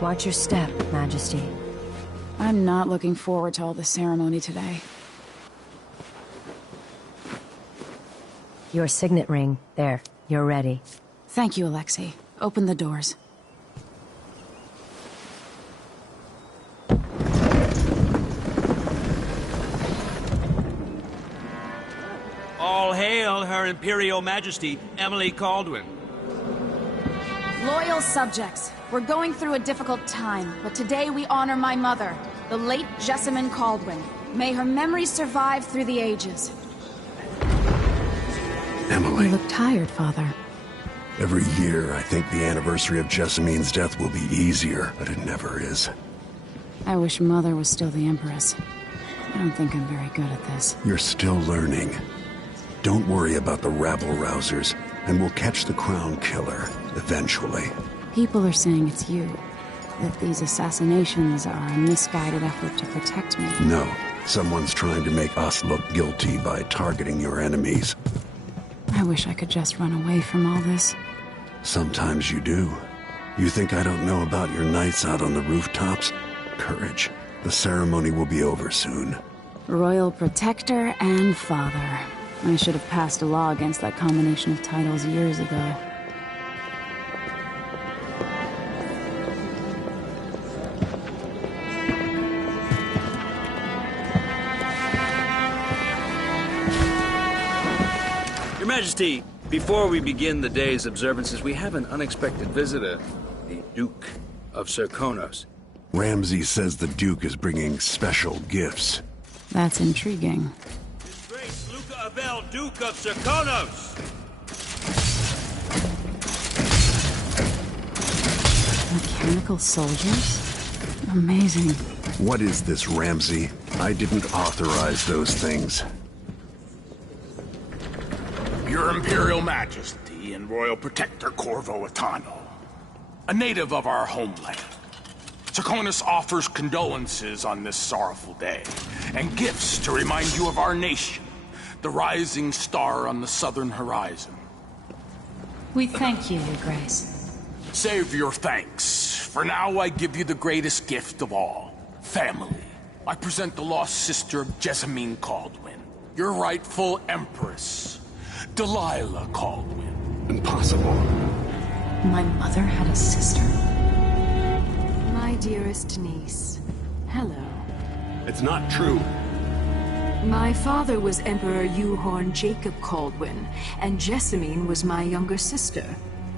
Watch your step, Majesty. I'm not looking forward to all the ceremony today. Your signet ring. There. You're ready. Thank you, Alexei. Open the doors. All hail Her Imperial Majesty, Emily Caldwin. Loyal subjects, we're going through a difficult time, but today we honor my mother, the late Jessamine Caldwin. May her memory survive through the ages. Emily. You look tired, Father. Every year, I think the anniversary of Jessamine's death will be easier, but it never is. I wish Mother was still the Empress. I don't think I'm very good at this. You're still learning. Don't worry about the rabble-rousers, and we'll catch the Crown Killer, eventually. People are saying it's you. That these assassinations are a misguided effort to protect me. No. Someone's trying to make us look guilty by targeting your enemies. I wish I could just run away from all this. Sometimes you do. You think I don't know about your nights out on the rooftops? Courage. The ceremony will be over soon. Royal Protector and Father. I should have passed a law against that combination of titles years ago. Your Majesty, before we begin the day's observances, we have an unexpected visitor, the Duke of Serkonos. Ramsay says the Duke is bringing special gifts. That's intriguing. His Grace Luca Abel, Duke of Serkonos! Mechanical soldiers? Amazing. What is this, Ramsay? I didn't authorize those things. Your Imperial Majesty and Royal Protector Corvo Atano, a native of our homeland. Serkonos offers condolences on this sorrowful day, and gifts to remind you of our nation, the rising star on the southern horizon. We thank you, Your Grace. Save your thanks. For now, I give you the greatest gift of all, family. I present the lost sister of Jessamine Caldwin, your rightful Empress, Delilah Caldwin. Impossible. My mother had a sister? My dearest niece, hello. It's not true. My father was Emperor Euhorn Jacob Caldwin, and Jessamine was my younger sister.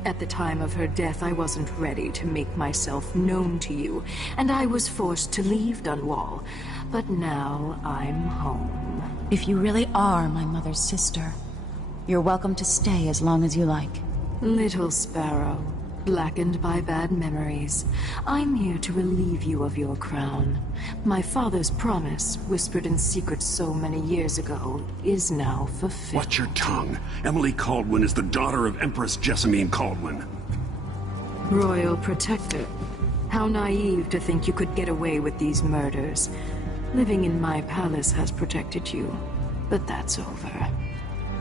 At the time of her death, I wasn't ready to make myself known to you, and I was forced to leave Dunwall. But now I'm home. If you really are my mother's sister, you're welcome to stay as long as you like. Little sparrow, blackened by bad memories, I'm here to relieve you of your crown. My father's promise, whispered in secret so many years ago, is now fulfilled. Watch your tongue. Emily Caldwin is the daughter of Empress Jessamine Caldwin. Royal Protector, how naive to think you could get away with these murders. Living in my palace has protected you, but that's over.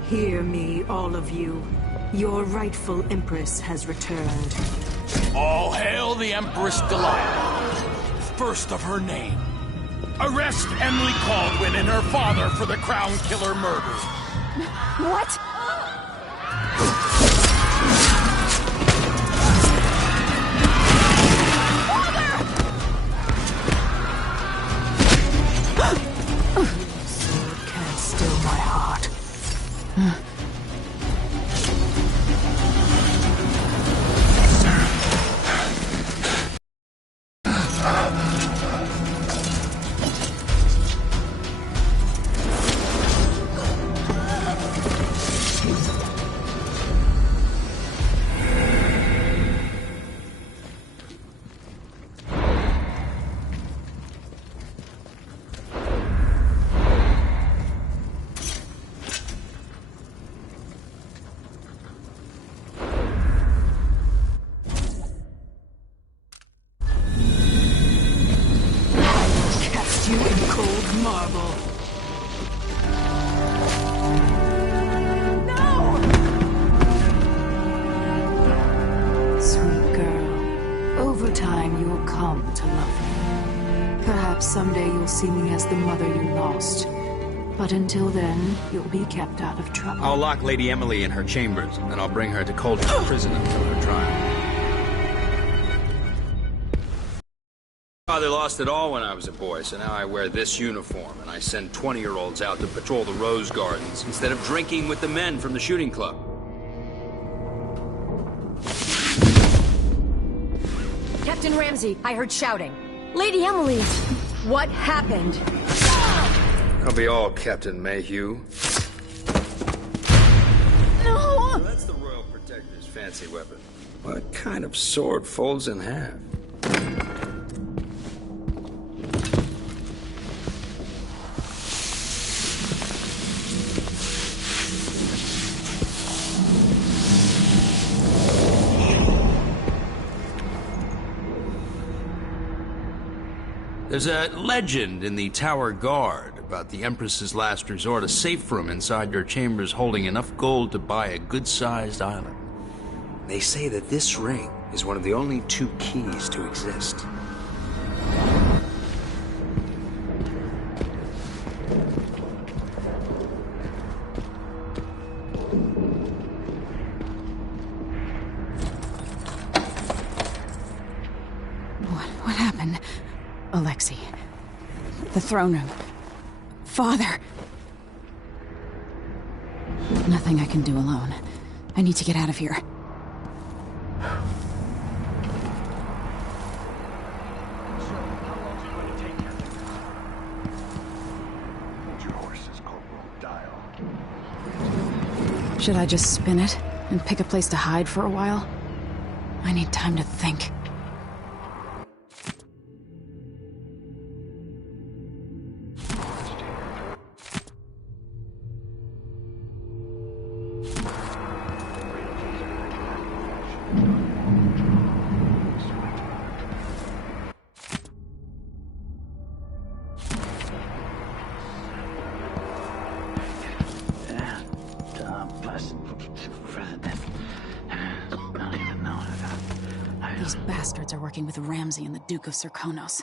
Hear me, all of you. Your rightful Empress has returned. All hail the Empress Delilah, first of her name. Arrest Emily Caldwin and her father for the Crown Killer murder. What? Sword can't still my heart. someday you'll see me as the mother you lost. But until then, you'll be kept out of trouble. I'll lock Lady Emily in her chambers, and I'll bring her to Cauldron Prison until her trial. Father lost it all when I was a boy, so now I wear this uniform, and I send 20-year-olds out to patrol the rose gardens instead of drinking with the men from the shooting club. Captain Ramsey, I heard shouting. Lady Emily, what happened? I'll be all, Captain Mayhew. No! So that's the Royal Protector's fancy weapon. What kind of sword folds in half? There's a legend in the Tower Guard about the Empress's last resort, a safe room inside your chambers holding enough gold to buy a good-sized island. They say that this ring is one of the only 2 keys to exist. What happened? Alexei. The throne room. Father. Nothing I can do alone. I need to get out of here. Should I just spin it and pick a place to hide for a while? I need time to think. These bastards are working with Ramsey and the Duke of Serkonos.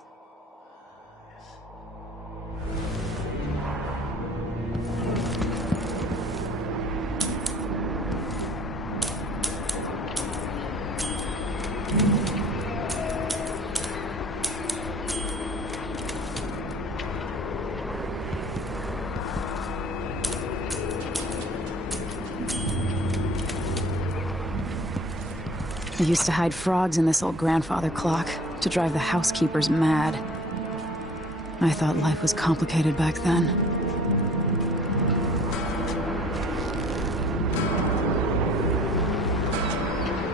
I used to hide frogs in this old grandfather clock to drive the housekeepers mad. I thought life was complicated back then.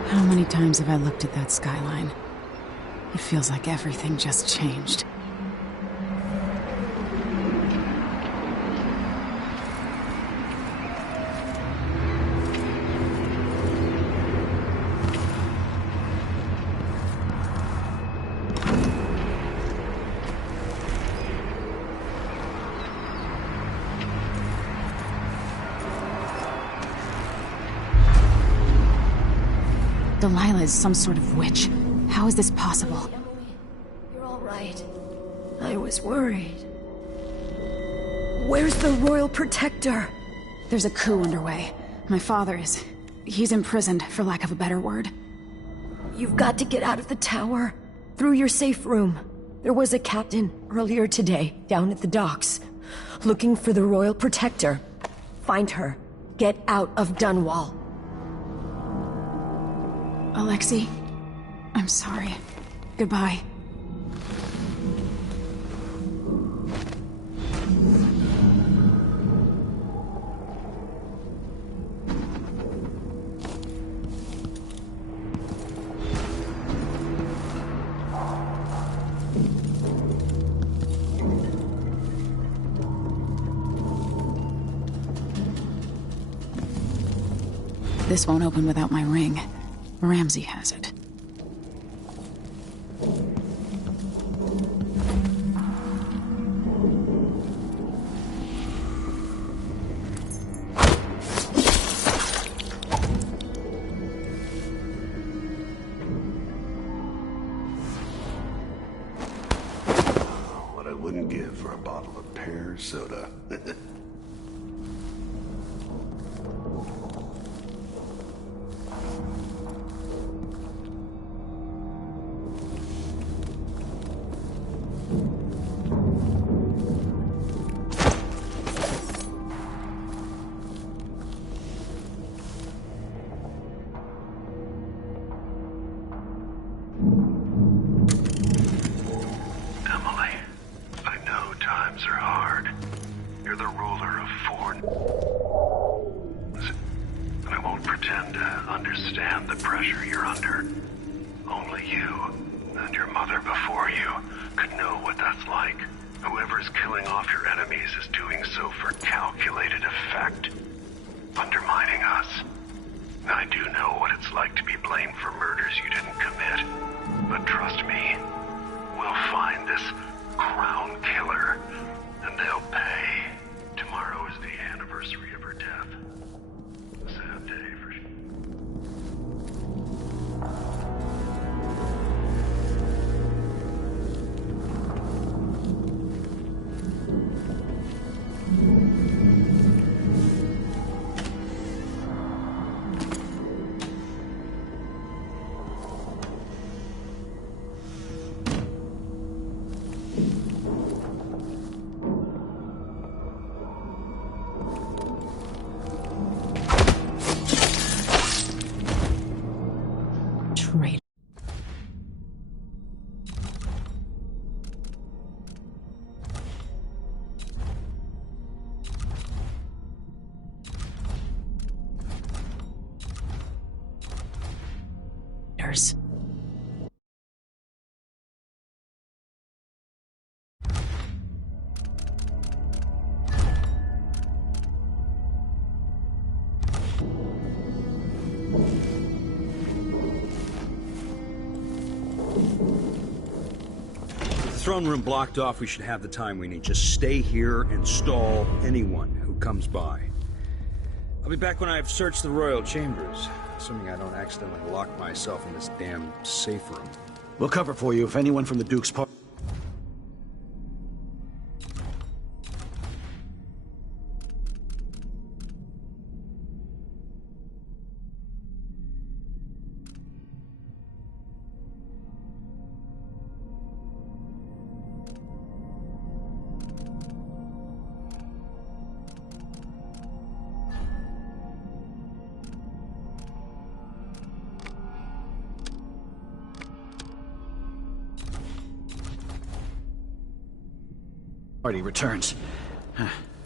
How many times have I looked at that skyline? It feels like everything just changed. Delilah is some sort of witch. How is this possible? You're all right. I was worried. Where's the Royal Protector? There's a coup underway. My father is... he's imprisoned, for lack of a better word. You've got to get out of the tower. Through your safe room. There was a captain earlier today, down at the docks. Looking for the Royal Protector. Find her. Get out of Dunwall. Alexei, I'm sorry. Goodbye. This won't open without my ring. Ramsey has it. What I wouldn't soda. Traitors. Throne room blocked off, we should have the time we need. Just stay here and stall anyone who comes by. I'll be back when I've searched the royal chambers, assuming I don't accidentally lock myself in this damn safe room. We'll cover for you if anyone from the Duke's party... Party returns.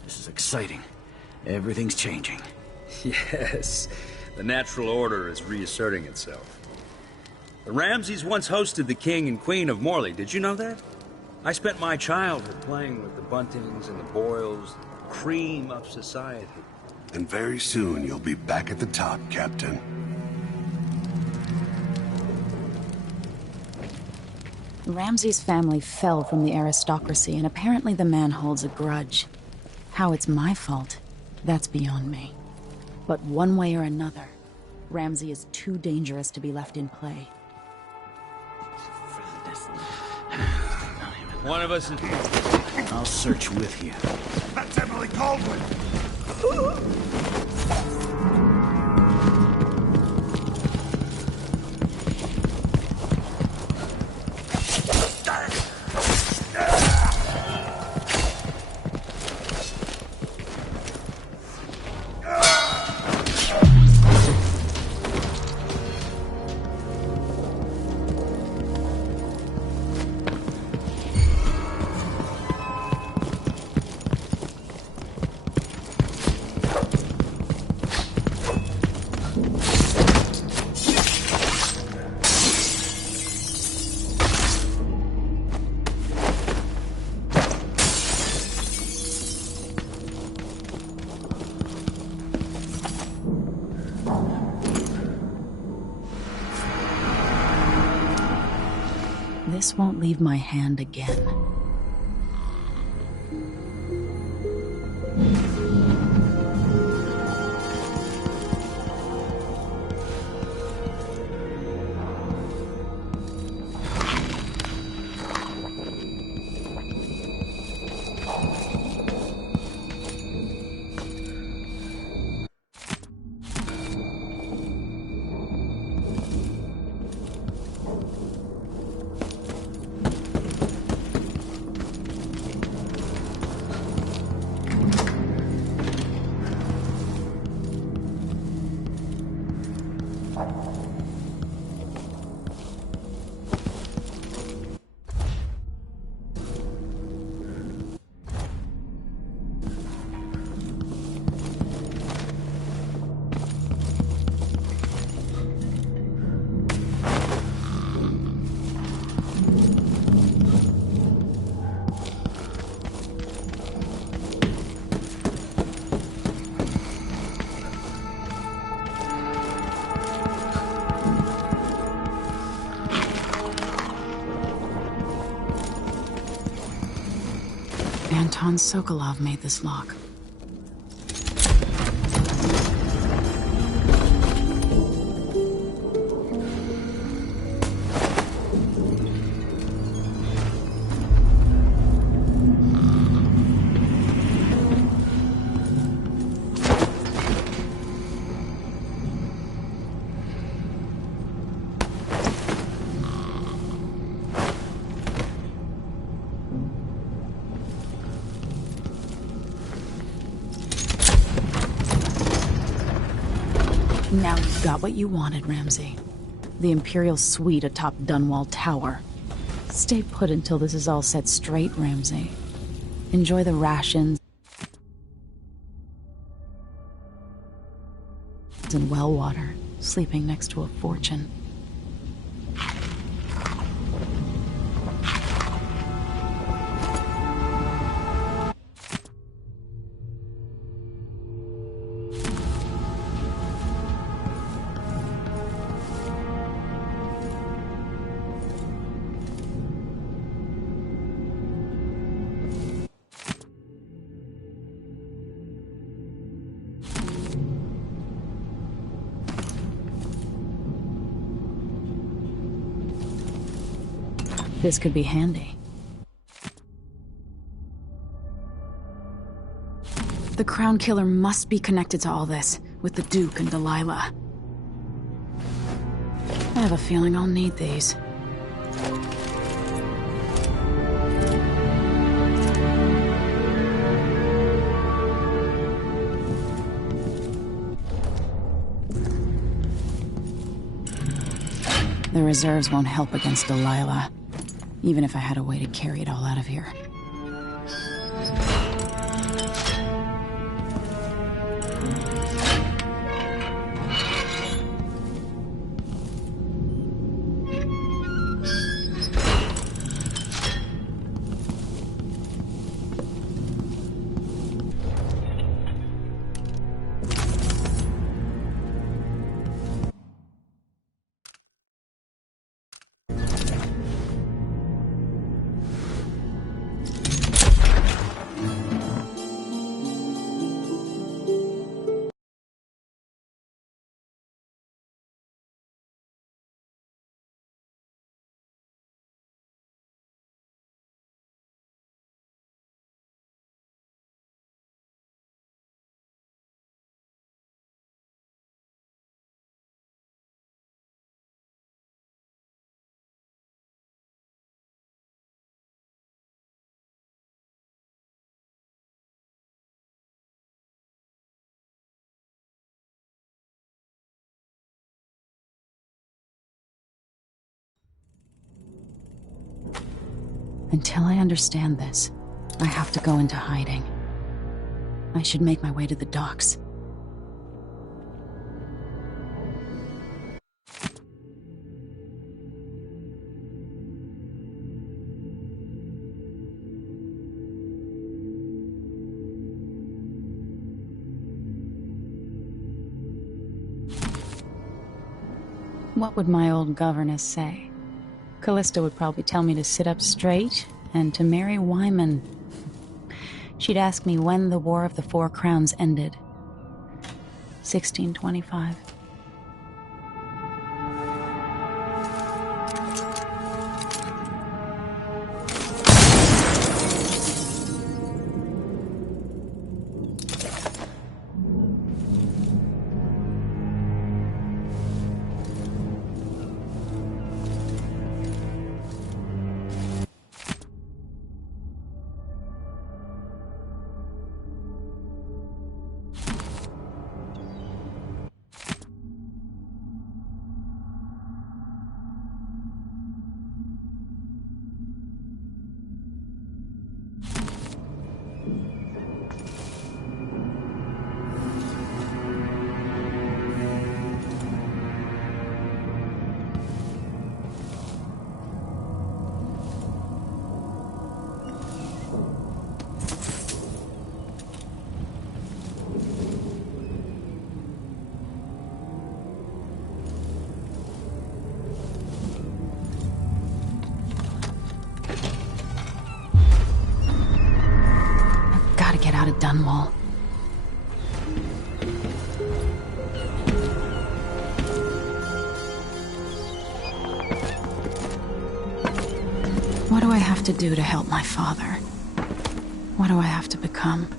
This is exciting. Everything's changing. Yes, the natural order is reasserting itself. The Ramseys once hosted the King and Queen of Morley, did you know that? I spent my childhood playing with the Buntings and the Boyles, the cream of society. And very soon you'll be back at the top, Captain. Ramsay's family fell from the aristocracy, and apparently the man holds a grudge. How it's my fault, that's beyond me. But one way or another, Ramsay is too dangerous to be left in play. One of us... I'll search with you. That's Emily Caldwell! This won't leave my hand again. Anton Sokolov made this lock. Now you've got what you wanted, Ramsey. The Imperial suite atop Dunwall Tower. Stay put until this is all set straight, Ramsey. Enjoy the rations and well water, sleeping next to a fortune. This could be handy. The Crown Killer must be connected to all this, with the Duke and Delilah. I have a feeling I'll need these. The reserves won't help against Delilah, even if I had a way to carry it all out of here. Until I understand this, I have to go into hiding. I should make my way to the docks. What would my old governess say? Callista would probably tell me to sit up straight and to marry Wyman. She'd ask me when the War of the Four Crowns ended. 1625. Dunwall. What do I have to do to help my father? What do I have to become?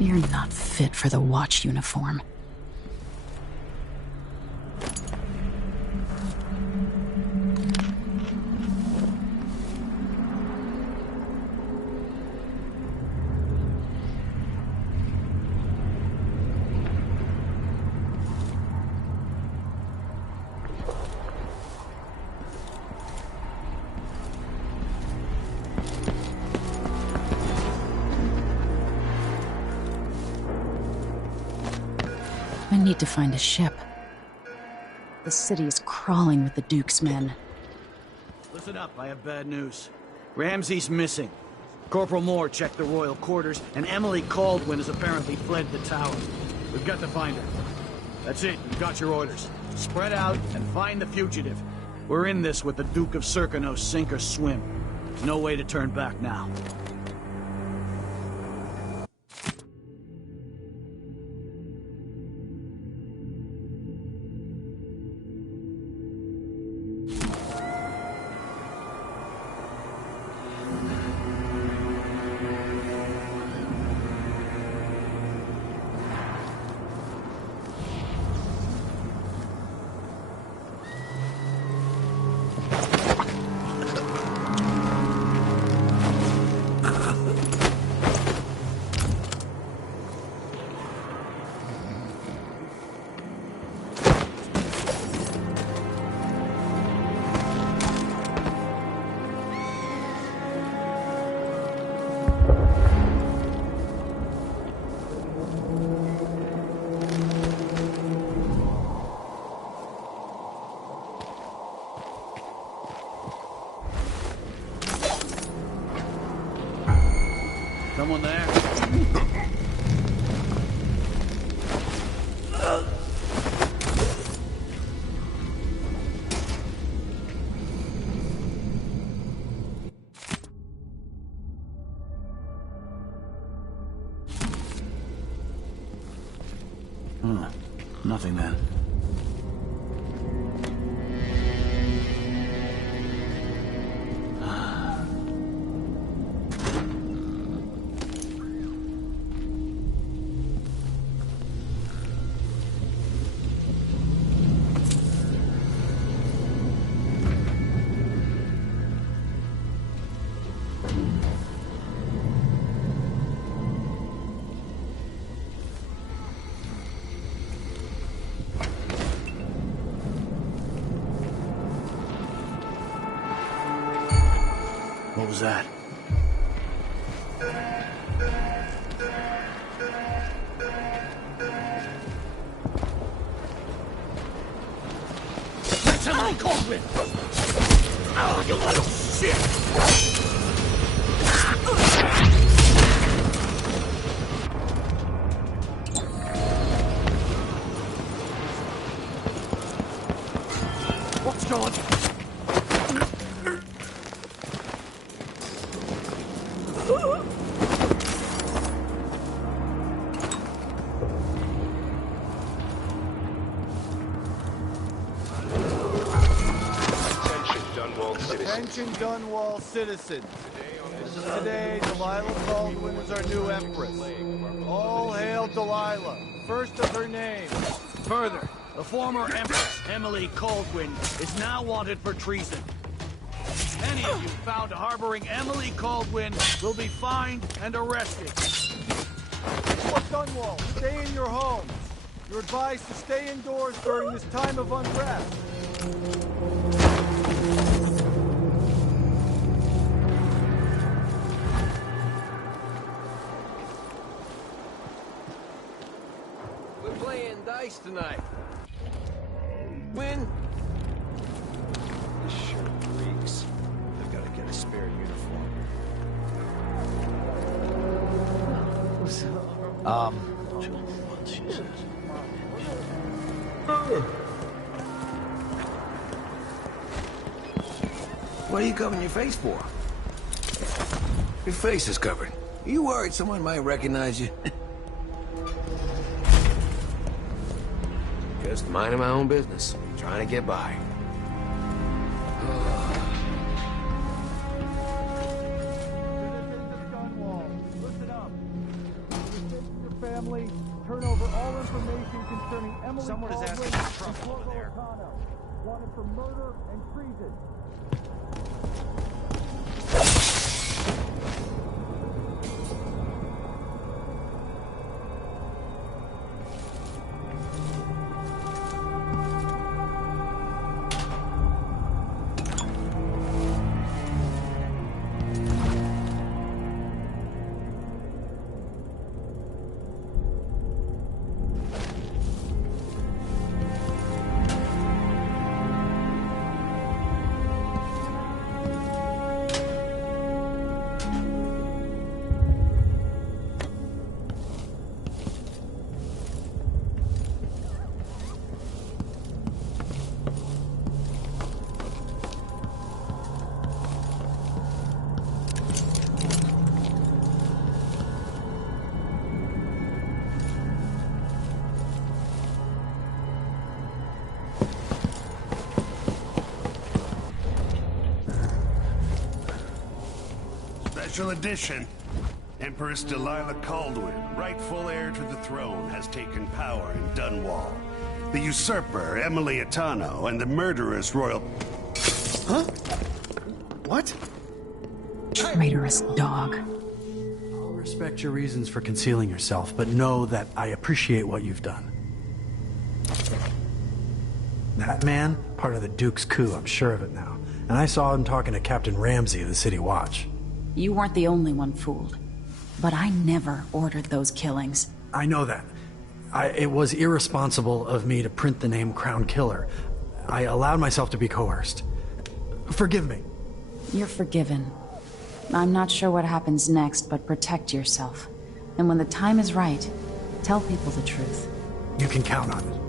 You're not fit for the Watch uniform. I need to find a ship. The city is crawling with the Duke's men. Listen up, I have bad news. Ramsey's missing. Corporal Moore checked the royal quarters, and Emily Caldwin has apparently fled the tower. We've got to find her. That's it, you've got your orders. Spread out and find the fugitive. We're in this with the Duke of Serkino, sink or swim. There's no way to turn back now. Someone there? Nothing then. What was that? That's Emily Caldwin! Oh, you little shit! What's going on? Attention Dunwall citizens. Today, Delilah Caldwin is our new empress. All hail Delilah, first of her name. Further, the former empress, Emily Caldwin, is now wanted for treason. Any of you found harboring Emily Caldwin will be fined and arrested. Look, Dunwall, stay in your homes. You're advised to stay indoors during this time of unrest. We're playing dice tonight. Win? This shirt reeks. I've got to get a spare uniform. What are you covering your face for? Your face is covered. Are you worried someone might recognize you? Just minding my own business, trying to get by. Listen up. Your family, turn over all information concerning Emily. Someone is asking for trouble over there. Wanted for murder and treason. Special edition. Empress Delilah Caldwin, rightful heir to the throne, has taken power in Dunwall. The usurper, Emily Atano, and the murderous royal... Huh? What? Traitorous dog. I'll respect your reasons for concealing yourself, but know that I appreciate what you've done. That man, part of the Duke's coup, I'm sure of it now. And I saw him talking to Captain Ramsey of the City Watch. You weren't the only one fooled. But I never ordered those killings. I know that. It was irresponsible of me to print the name Crown Killer. I allowed myself to be coerced. Forgive me. You're forgiven. I'm not sure what happens next, but protect yourself. And when the time is right, tell people the truth. You can count on it.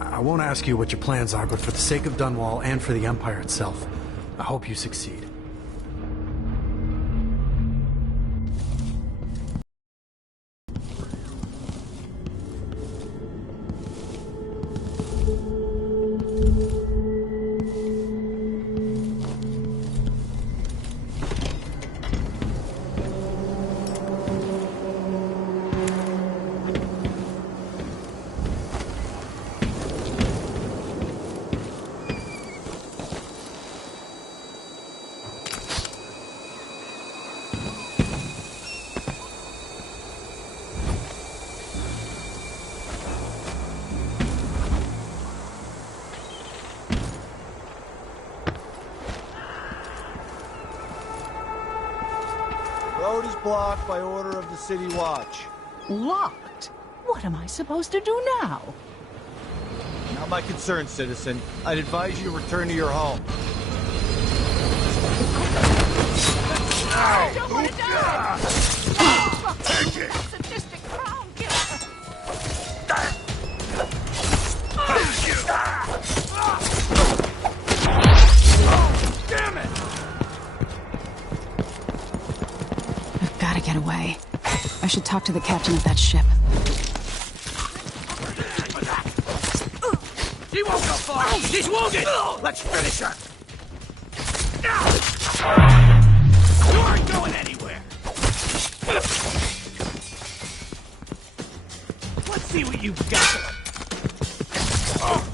I won't ask you what your plans are, but for the sake of Dunwall and for the Empire itself, I hope you succeed. Road is blocked by order of the City Watch. Locked? What am I supposed to do now? Not my concern, citizen. I'd advise you to return to your home. I don't want to die! Take it! Sadistic crown killer! Damn it! I've got to get away. I should talk to the captain of that ship. He won't go far! He's wounded! Let's finish her! You aren't going anywhere! Let's see what you've got! Oh!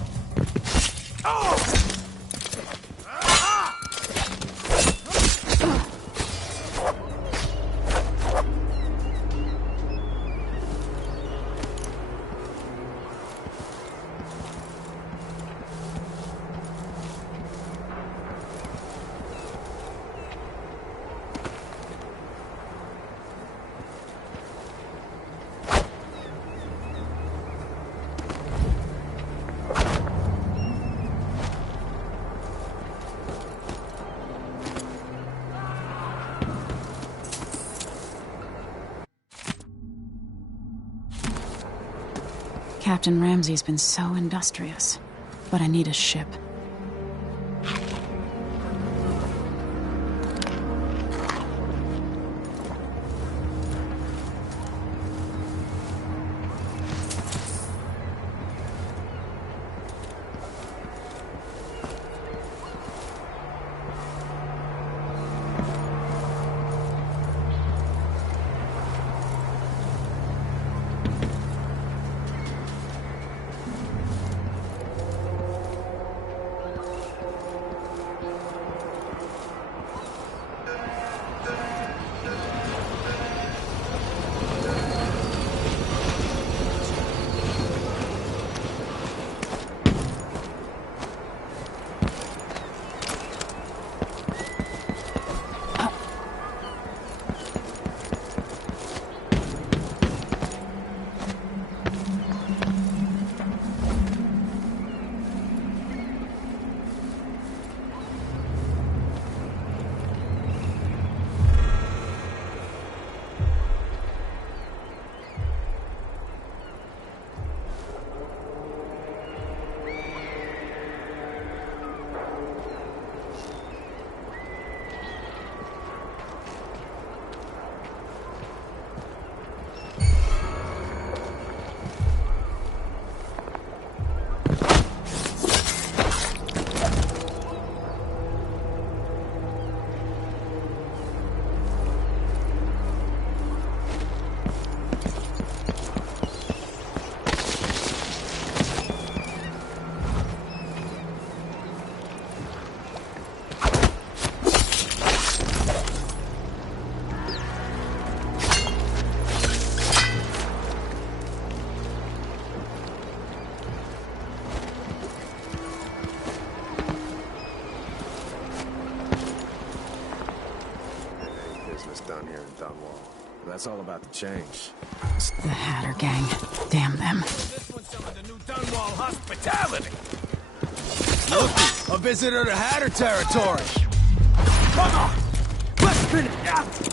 Oh! Captain Ramsey's been so industrious, but I need a ship. Down here in Dunwall. That's all about the change. The Hatter gang. Damn them. This one's some of the new Dunwall hospitality. Look, a visitor to Hatter territory. Come on! Let's spin it out!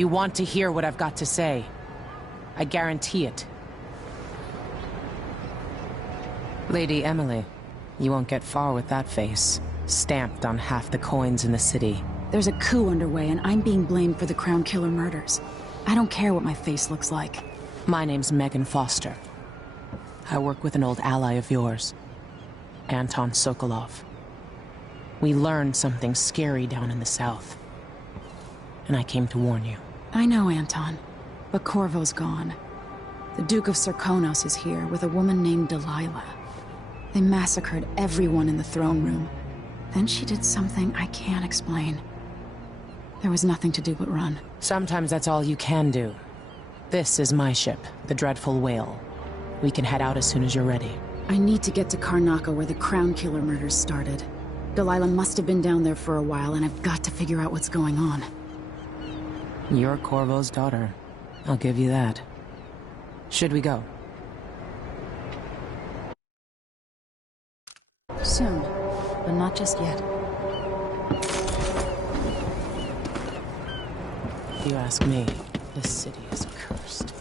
You want to hear what I've got to say. I guarantee it. Lady Emily, you won't get far with that face. Stamped on half the coins in the city. There's a coup underway, and I'm being blamed for the Crown Killer murders. I don't care what my face looks like. My name's Megan Foster. I work with an old ally of yours, Anton Sokolov. We learned something scary down in the south, and I came to warn you. I know, Anton, but Corvo's gone. The Duke of Serkonos is here with a woman named Delilah. They massacred everyone in the throne room. Then she did something I can't explain. There was nothing to do but run. Sometimes that's all you can do. This is my ship, the Dreadful Whale. We can head out as soon as you're ready. I need to get to Karnaca where the Crown Killer murders started. Delilah must have been down there for a while, and I've got to figure out what's going on. You're Corvo's daughter. I'll give you that. Should we go? Soon, but not just yet. If you ask me, this city is cursed.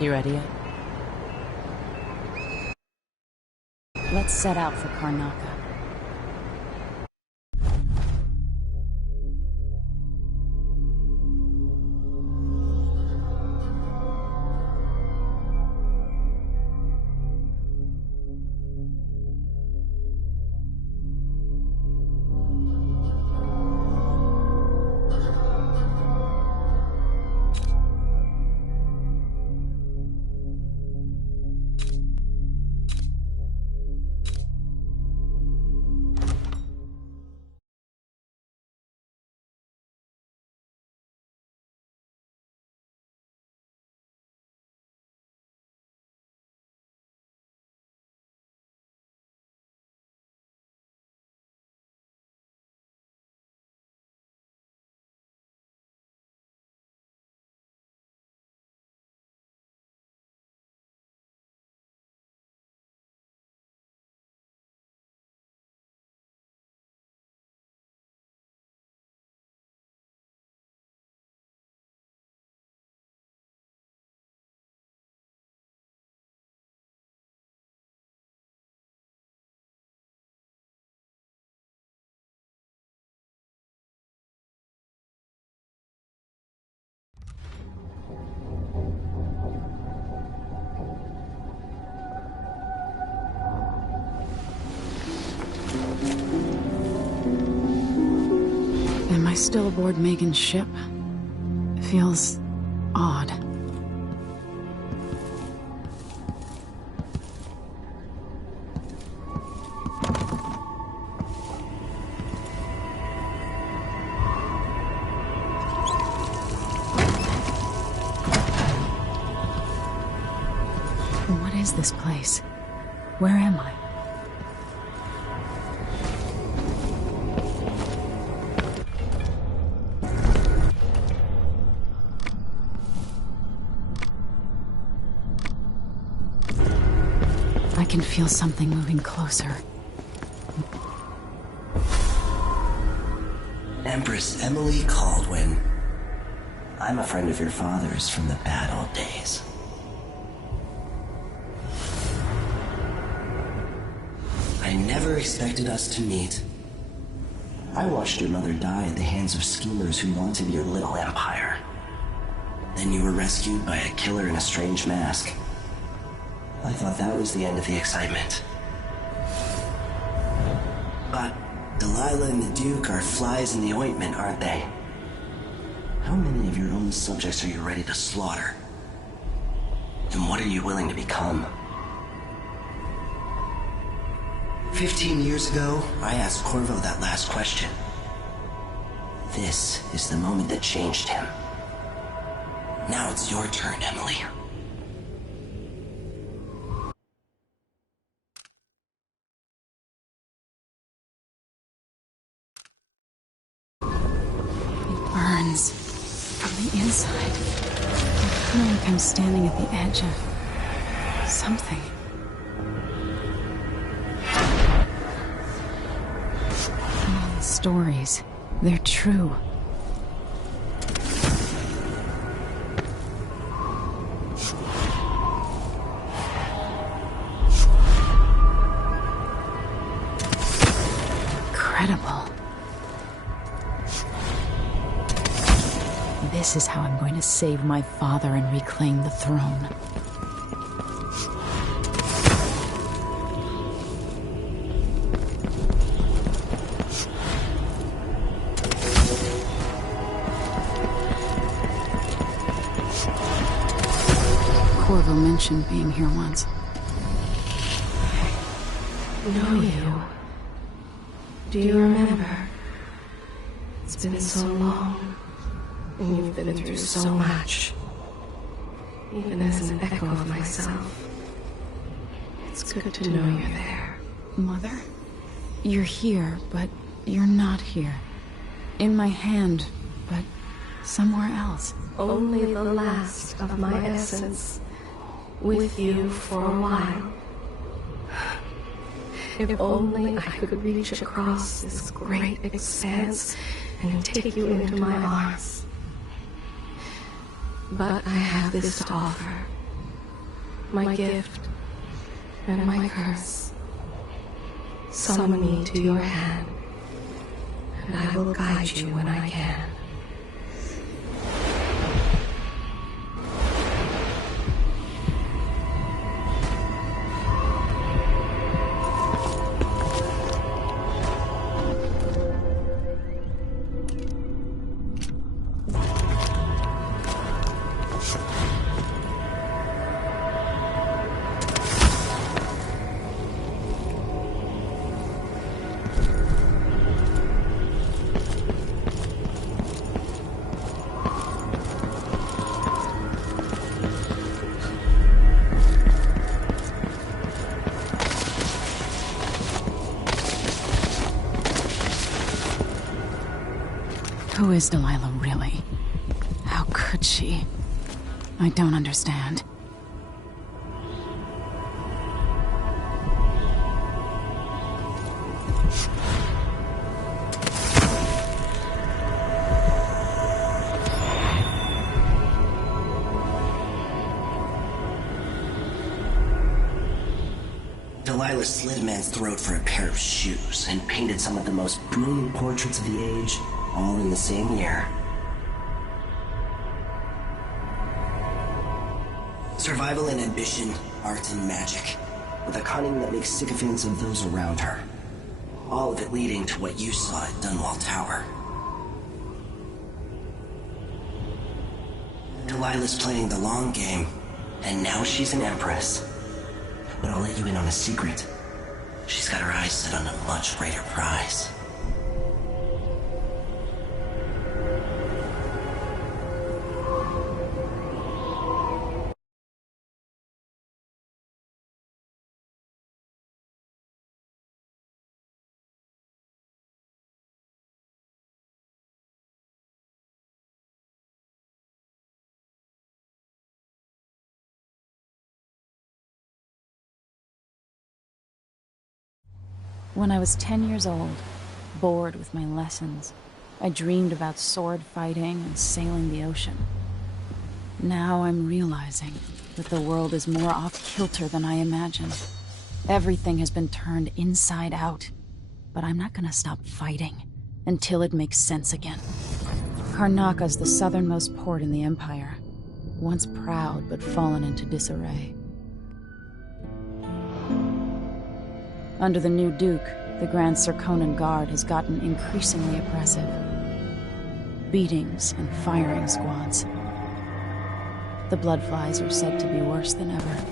You ready yet? Let's set out for Karnaca. Am I still aboard Megan's ship? It feels odd. What is this place? Where am I? I can feel something moving closer. Empress Emily Caldwin. I'm a friend of your father's from the bad old days. I never expected us to meet. I watched your mother die at the hands of schemers who wanted your little empire. Then you were rescued by a killer in a strange mask. I thought that was the end of the excitement. But Delilah and the Duke are flies in the ointment, aren't they? How many of your own subjects are you ready to slaughter? And what are you willing to become? 15 years ago, I asked Corvo that last question. This is the moment that changed him. Now it's your turn, Emily. ruins. From the inside. I feel like I'm standing at the edge of something. All the stories, they're true. Incredible. This is how I'm going to save my father and reclaim the throne. Corvo mentioned being here once. Know you. Do you remember? It's been so long, and you've been through so much. Even as an echo of myself, it's good to know you're there. Mother? You're here, but you're not here. In my hand, but somewhere else. Only the last of my essence, with you for a while. If only I could reach across this great expanse and take you into my arms. But I have this to offer. My gift and my curse. Summon me to your hand, and I will guide you when I can. Who is Delilah really? How could she? I don't understand. Delilah slit a man's throat for a pair of shoes and painted some of the most brilliant portraits of the age, all in the same year. Survival and ambition, art and magic, with a cunning that makes sycophants of those around her. All of it leading to what you saw at Dunwall Tower. Delilah's playing the long game, and now she's an empress. But I'll let you in on a secret. She's got her eyes set on a much greater prize. When I was 10 years old, bored with my lessons, I dreamed about sword fighting and sailing the ocean. Now I'm realizing that the world is more off-kilter than I imagined. Everything has been turned inside out, but I'm not gonna stop fighting until it makes sense again. Karnaka's the southernmost port in the Empire, once proud but fallen into disarray. Under the new Duke, the Grand Serkonan Guard has gotten increasingly oppressive. Beatings and firing squads. The Bloodflies are said to be worse than ever.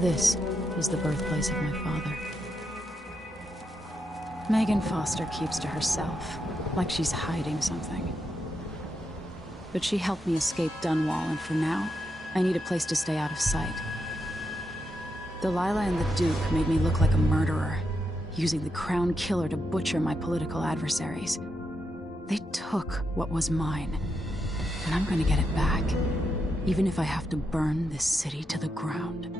This is the birthplace of my father. Megan Foster keeps to herself, like she's hiding something. But she helped me escape Dunwall, and for now, I need a place to stay out of sight. Delilah and the Duke made me look like a murderer, using the Crown Killer to butcher my political adversaries. They took what was mine, and I'm gonna get it back, even if I have to burn this city to the ground.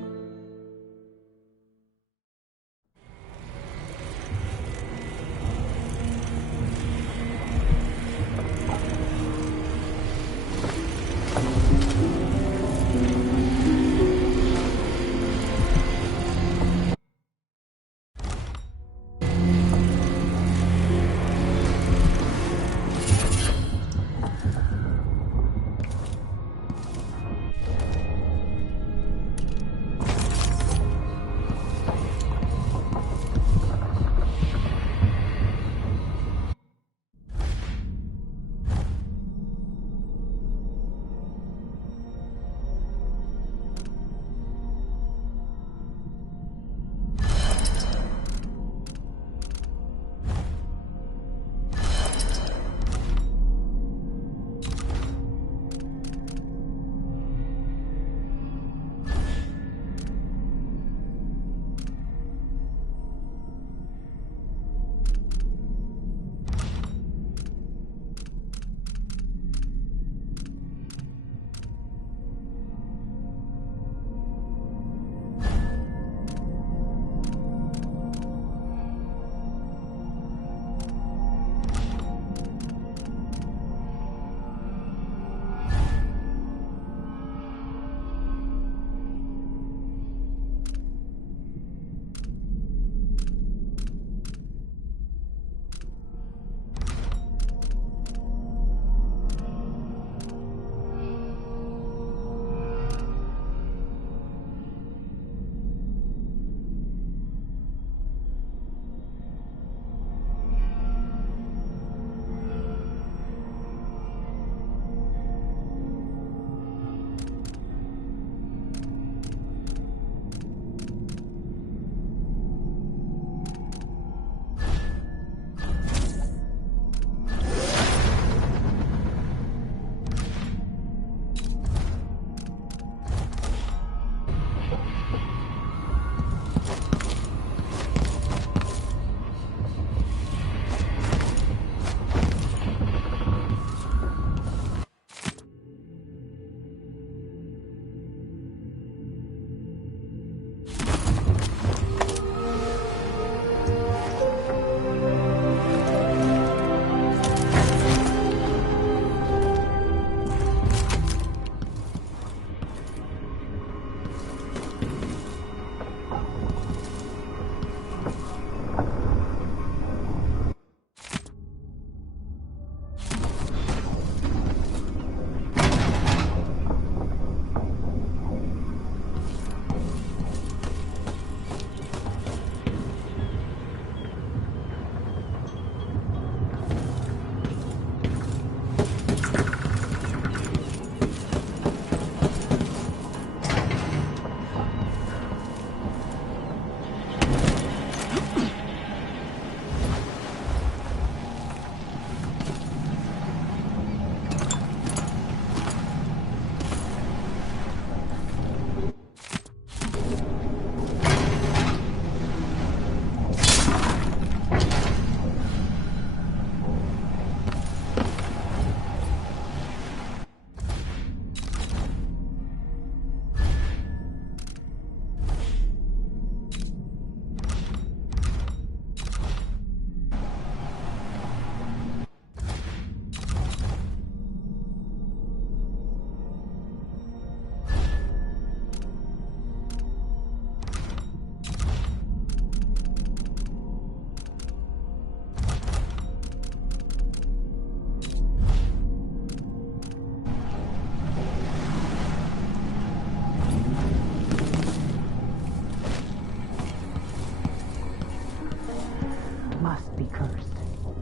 Must be cursed.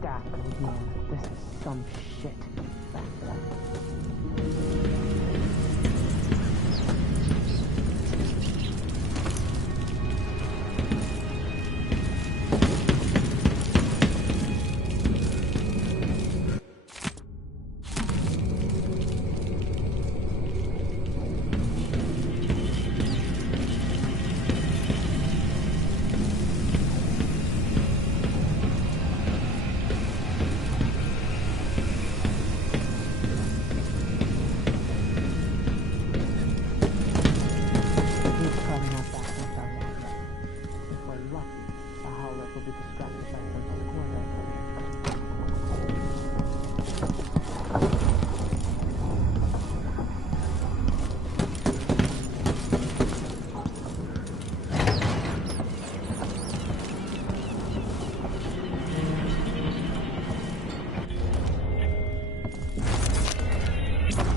Daffodil Moon. This is some shit. The Howlet will be distracted by Princess Corvo.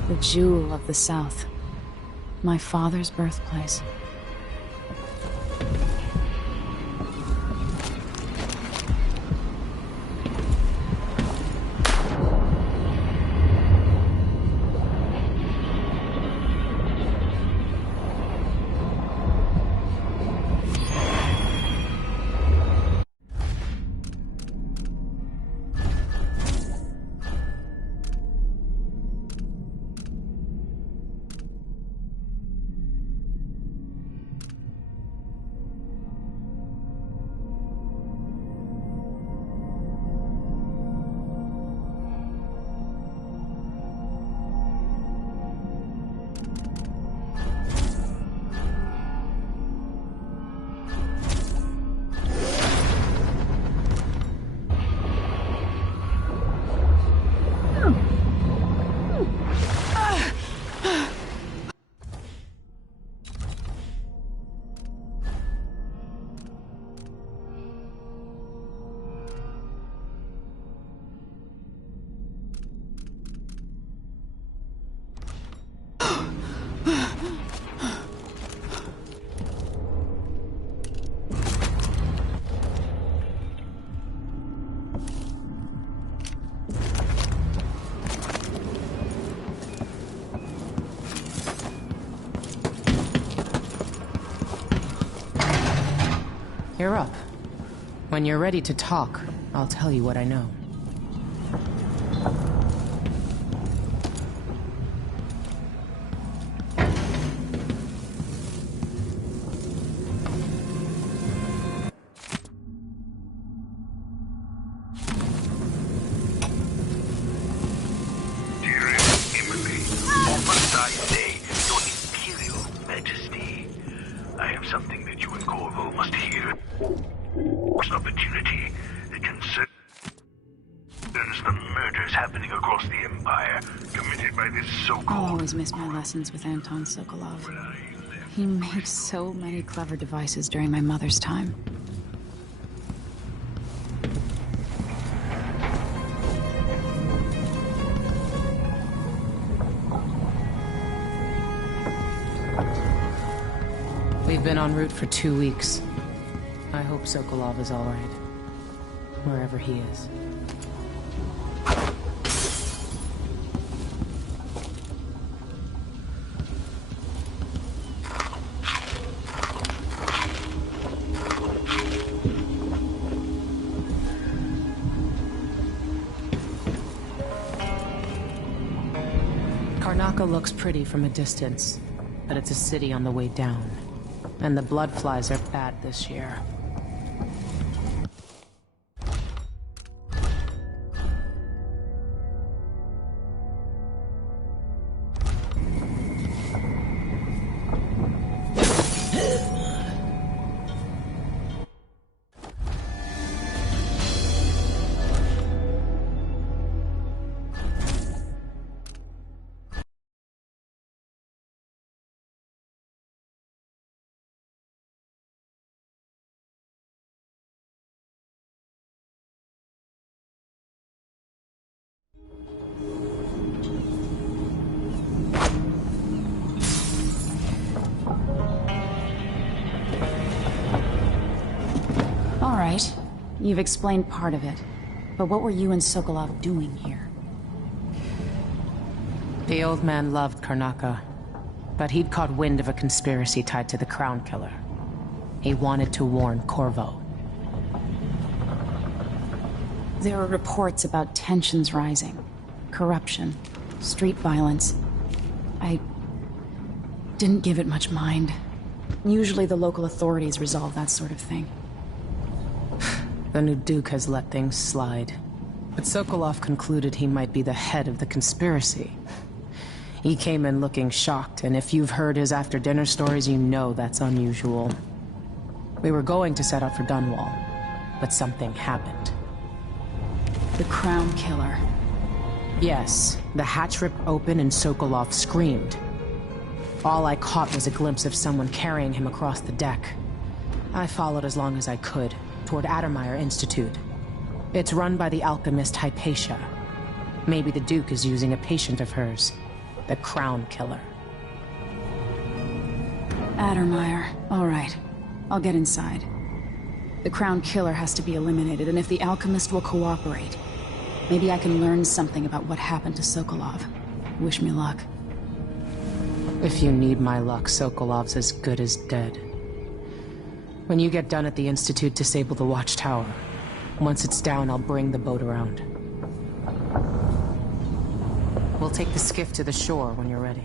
The jewel of the South. My father's birthplace. You're up. When you're ready to talk, I'll tell you what I know. Opportunity. It concerns the murders happening across the Empire, committed by this so-called... I'll always miss my lessons with Anton Sokolov. He made so many clever devices during my mother's time. We've been en route for 2 weeks. I hope Sokolov is all right, wherever he is. Karnaca looks pretty from a distance, but it's a city on the way down. And the bloodflies are bad this year. All right. You've explained part of it. But what were you and Sokolov doing here? The old man loved Karnaca, but he'd caught wind of a conspiracy tied to the Crown Killer. He wanted to warn Corvo. There are reports about tensions rising, corruption, street violence. I didn't give it much mind. Usually the local authorities resolve that sort of thing. The new Duke has let things slide. But Sokolov concluded he might be the head of the conspiracy. He came in looking shocked, and if you've heard his after-dinner stories, you know that's unusual. We were going to set out for Dunwall, but something happened. The Crown Killer. Yes, the hatch ripped open and Sokolov screamed. All I caught was a glimpse of someone carrying him across the deck. I followed as long as I could, toward Addermeyer Institute. It's run by the alchemist Hypatia. Maybe the Duke is using a patient of hers, the Crown Killer. Addermeyer. All right. I'll get inside. The Crown Killer has to be eliminated, and if the alchemist will cooperate, maybe I can learn something about what happened to Sokolov. Wish me luck. If you need my luck, Sokolov's as good as dead. When you get done at the Institute, disable the watchtower. Once it's down, I'll bring the boat around. We'll take the skiff to the shore when you're ready.